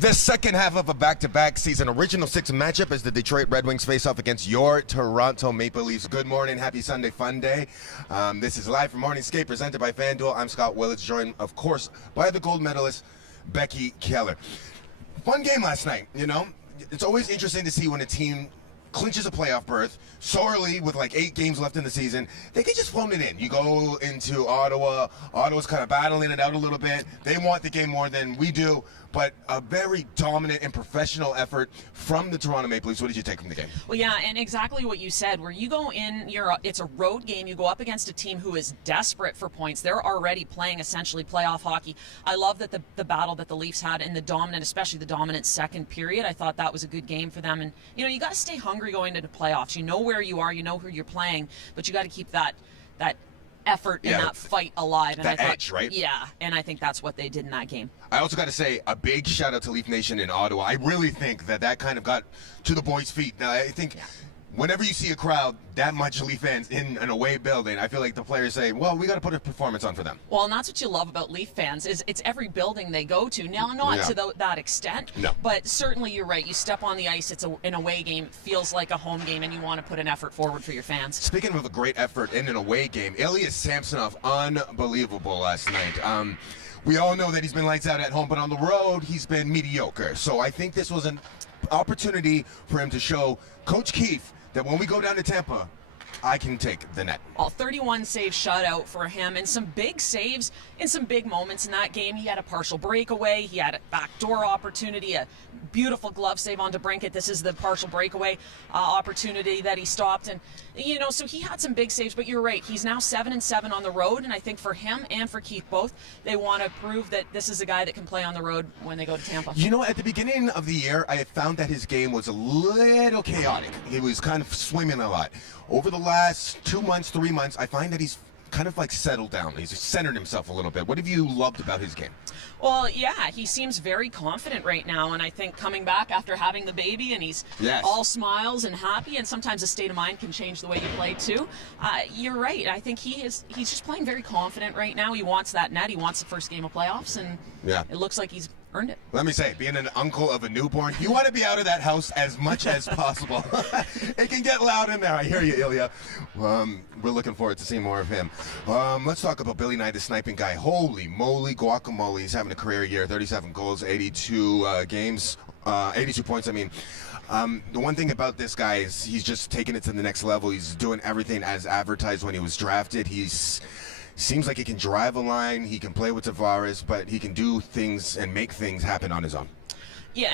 The second half of a back-to-back season original six matchup as the Detroit Red Wings face off against your Toronto Maple Leafs. Good morning, happy Sunday fun day. This is live from Morning Skate presented by FanDuel. I'm Scott Willats, joined of course by the gold medalist Becky Kellar. Fun game last night, you know. It's always interesting to see when a team clinches a playoff berth so early with like 8 games left in the season. They can just phone it in. You go into Ottawa. Ottawa's kind of battling it out a little bit. They want the game more than we do, but a very dominant and professional effort from the Toronto Maple Leafs. What did you take from the game? Well, yeah, and exactly what you said, where you go in, it's a road game. You go up against a team who is desperate for points. They're already playing essentially playoff hockey. I love that the battle that the Leafs had in the dominant, especially the dominant second period. I thought that was a good game for them. And, you know, you got to stay hungry going into playoffs. You know where you are, you know who you're playing, but you got to keep that effort and that fight alive. And that I thought, edge, right? Yeah, and I think that's what they did in that game. I also got to say a big shout out to Leaf Nation in Ottawa. I really think that kind of got to the boys' feet. Now, I think whenever you see a crowd that much Leaf fans in an away building, I feel like the players say, well, we got to put a performance on for them. Well, and that's what you love about Leaf fans is it's every building they go to. Now, not to that extent, but certainly you're right. You step on the ice, it's an away game, feels like a home game, and you want to put an effort forward for your fans. Speaking of a great effort in an away game, Ilya Samsonov, unbelievable last night. We all know that he's been lights out at home, but on the road, he's been mediocre. So I think this was an opportunity for him to show Coach Keefe that when we go down to Tampa, I can take the net. Well, 31 save shutout for him, and some big saves in some big moments in that game. He had a partial breakaway. He had a backdoor opportunity, a beautiful glove save on DeBrincat. This is the partial breakaway opportunity that he stopped. And, you know, so he had some big saves, but you're right. He's now 7-7 on the road, and I think for him and for Keith both, they want to prove that this is a guy that can play on the road when they go to Tampa. You know, at the beginning of the year, I found that his game was a little chaotic. He was kind of swimming a lot. Over the last 2 months, 3 months, I find that he's kind of like settled down. He's centered himself a little bit. What have you loved about his game? Well, yeah, he seems very confident right now, and I think coming back after having the baby, and he's all smiles and happy, and sometimes a state of mind can change the way you play too. You're right. I think he's just playing very confident right now. He wants that net. He wants the first game of playoffs, and it looks like he's earned it. Let me say, being an uncle of a newborn, you want to be out of that house as much as possible. It can get loud in there. I hear you, Ilya. We're looking forward to seeing more of him. Let's talk about Billy Knight, the sniping guy. Holy moly, guacamole. He's having a career year, 37 goals, 82 games, 82 points, I mean. The one thing about this guy is he's just taking it to the next level. He's doing everything as advertised when he was drafted. Seems like he can drive a line, he can play with Tavares, but he can do things and make things happen on his own. Yeah,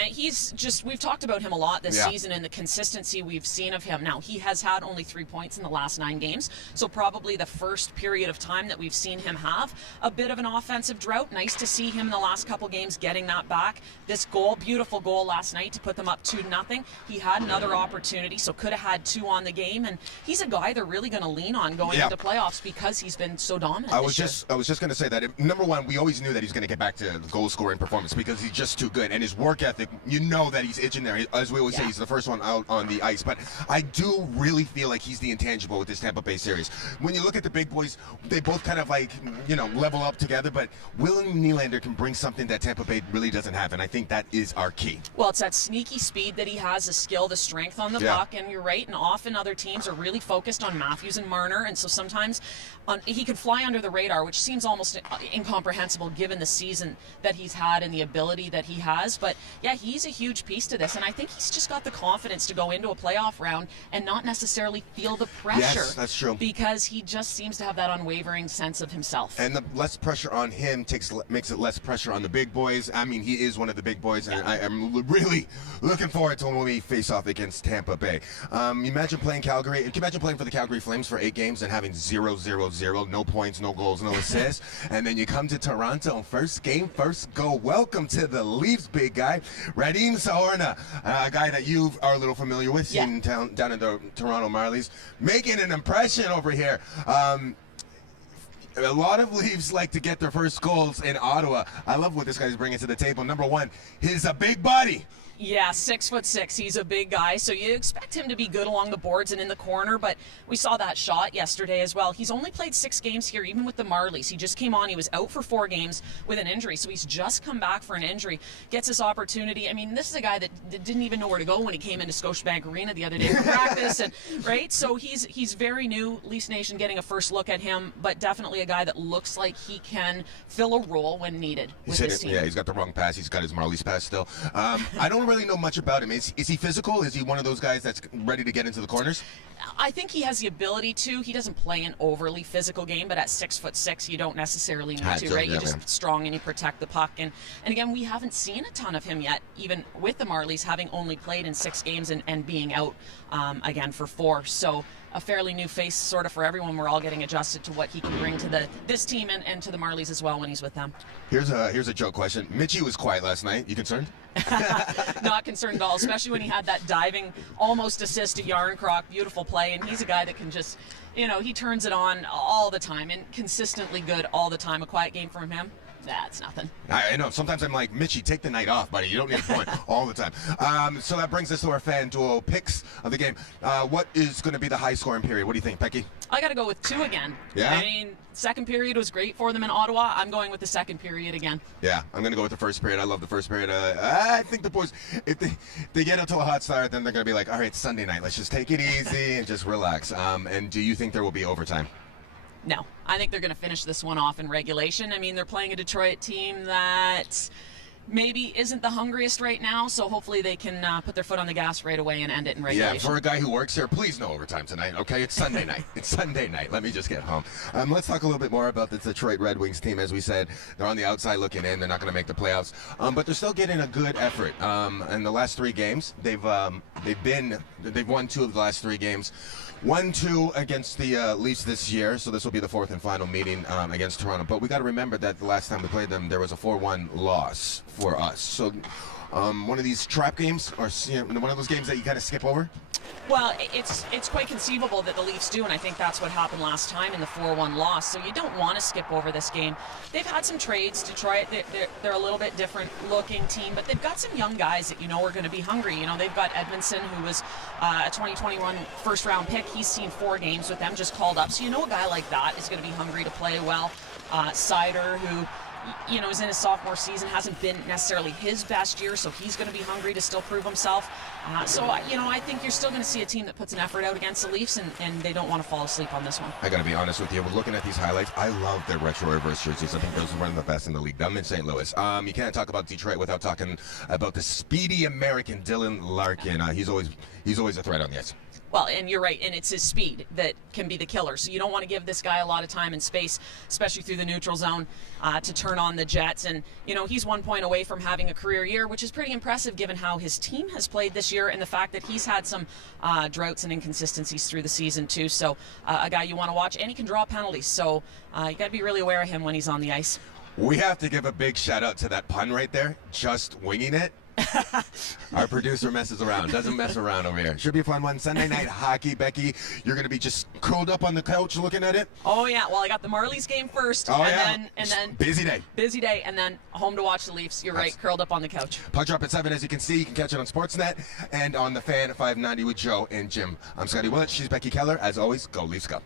we've talked about him a lot this season and the consistency we've seen of him. Now, he has had only 3 points in the last 9 games, so probably the first period of time that we've seen him have a bit of an offensive drought. Nice to see him in the last couple games getting that back. This goal, beautiful goal last night to put them up 2-0. He had another opportunity, so could have had 2 on the game, and he's a guy they're really going to lean on going into playoffs because he's been so dominant I was just going to say that. Number one, we always knew that he's going to get back to the goal-scoring performance because he's just too good, and his work ethic, you know that he's itching there. As we always say, he's the first one out on the ice. But I do really feel like he's the intangible with this Tampa Bay series. When you look at the big boys, they both kind of like, you know, level up together. But Will and Nylander can bring something that Tampa Bay really doesn't have, and I think that is our key. Well, it's that sneaky speed that he has, the skill, the strength on the puck, and you're right. And often other teams are really focused on Matthews and Marner, and so sometimes he could fly under the radar, which seems almost incomprehensible given the season that he's had and the ability that he has. But yeah, he's a huge piece to this, and I think he's just got the confidence to go into a playoff round and not necessarily feel the pressure. Yes, that's true. Because he just seems to have that unwavering sense of himself. And the less pressure on him makes it less pressure on the big boys. I mean, he is one of the big boys, and I am really looking forward to when we face off against Tampa Bay. Imagine playing Calgary. Can you imagine playing for the Calgary Flames for 8 games and having 0-0-0, no points, no goals, no assists, and then you come to Toronto, first game, first goal. Welcome to the Leafs, big guy. Radim Zohorna, a guy that you are a little familiar with, down in the Toronto Marlies, making an impression over here. A lot of Leafs like to get their first goals in Ottawa. I love what this guy's bringing to the table. Number one, he's a big body. Yeah, 6'6". He's a big guy, so you expect him to be good along the boards and in the corner, but we saw that shot yesterday as well. He's only played 6 games here, even with the Marlies. He just came on. He was out for 4 games with an injury, so he's just come back for an injury, gets his opportunity. I mean, this is a guy that didn't even know where to go when he came into Scotiabank Arena the other day for practice, and right? So he's very new. Leafs Nation getting a first look at him, but definitely a guy that looks like he can fill a role when needed with his team. Yeah, he's got the wrong pass. He's got his Marlies pass still. I don't really know much about him. Is he physical? Is he one of those guys that's ready to get into the corners? I think he has the ability to. He doesn't play an overly physical game, but at 6'6", you don't necessarily need to, right? You're just strong and you protect the puck. And again, we haven't seen a ton of him yet, even with the Marlies having only played in 6 games and being out again for 4. So a fairly new face sort of for everyone. We're all getting adjusted to what he can bring to this team and to the Marlies as well when he's with them. Here's a joke question. Mitchie was quiet last night. You concerned? Not concerned at all, especially when he had that diving almost assist to Yarncroc. Beautiful play, and he's a guy that can just, he turns it on all the time and consistently good all the time. A quiet game from him, that's nothing. I know. Sometimes I'm like, Mitchie, take the night off, buddy. You don't need a point all the time. So that brings us to our FanDuel picks of the game. What is going to be the high-scoring period? What do you think, Becky? I got to go with 2 again. Yeah? I mean, second period was great for them in Ottawa. I'm going with the second period again. Yeah, I'm going to go with the first period. I love the first period. I think the boys, if they get until a hot start, then they're going to be like, all right, Sunday night, let's just take it easy and just relax. And do you think there will be overtime? No, I think they're going to finish this one off in regulation. I mean, they're playing a Detroit team that maybe isn't the hungriest right now, so hopefully they can put their foot on the gas right away and end it in regulation. Yeah, for a guy who works here, please no overtime tonight, okay? It's Sunday night. It's Sunday night. Let me just get home. Let's talk a little bit more about the Detroit Red Wings team. As we said, they're on the outside looking in. They're not going to make the playoffs, but they're still getting a good effort. In the last 3 games, they've won 2 of the last 3 games. 1-2 against the Leafs this year, so this will be the 4th and final meeting against Toronto. But we got to remember that the last time we played them, there was a 4-1 loss for us. So one of these trap games, or one of those games that you kind of skip over? Well, it's quite conceivable that the Leafs do, and I think that's what happened last time in the 4-1 loss. So you don't want to skip over this game. They've had some trades to try it. They're a little bit different looking team, but they've got some young guys that are going to be hungry. They've got Edmondson, who was a 2021 first-round pick. He's seen 4 games with them, just called up. So a guy like that is going to be hungry to play well. Sider, who is in his sophomore season, hasn't been necessarily his best year, so he's going to be hungry to still prove himself. I think you're still going to see a team that puts an effort out against the Leafs, and they don't want to fall asleep on this one. I got to be honest with you. We're looking at these highlights. I love their retro reverse jerseys. I think those are one of the best in the league. I'm in St. Louis. You can't talk about Detroit without talking about the speedy American Dylan Larkin. He's always a threat on the ice. Well, and you're right, and it's his speed that can be the killer. So you don't want to give this guy a lot of time and space, especially through the neutral zone, to turn on the Jets. And, he's 1 point away from having a career year, which is pretty impressive given how his team has played this year and the fact that he's had some droughts and inconsistencies through the season, too. So a guy you want to watch, and he can draw penalties. So you got to be really aware of him when he's on the ice. We have to give a big shout out to that pun right there, just winging it. Our producer messes around, doesn't mess around over here. Should be a fun one. Sunday night hockey, Becky. You're going to be just curled up on the couch looking at it? Oh, yeah. Well, I got the Marlies game first. Oh, and then busy day. Busy day, and then home to watch the Leafs. You're right, curled up on the couch. Puck drop at 7, as you can see. You can catch it on Sportsnet and on the Fan 590 with Joe and Jim. I'm Scotty Willats. She's Becky Kellar. As always, go Leafs go.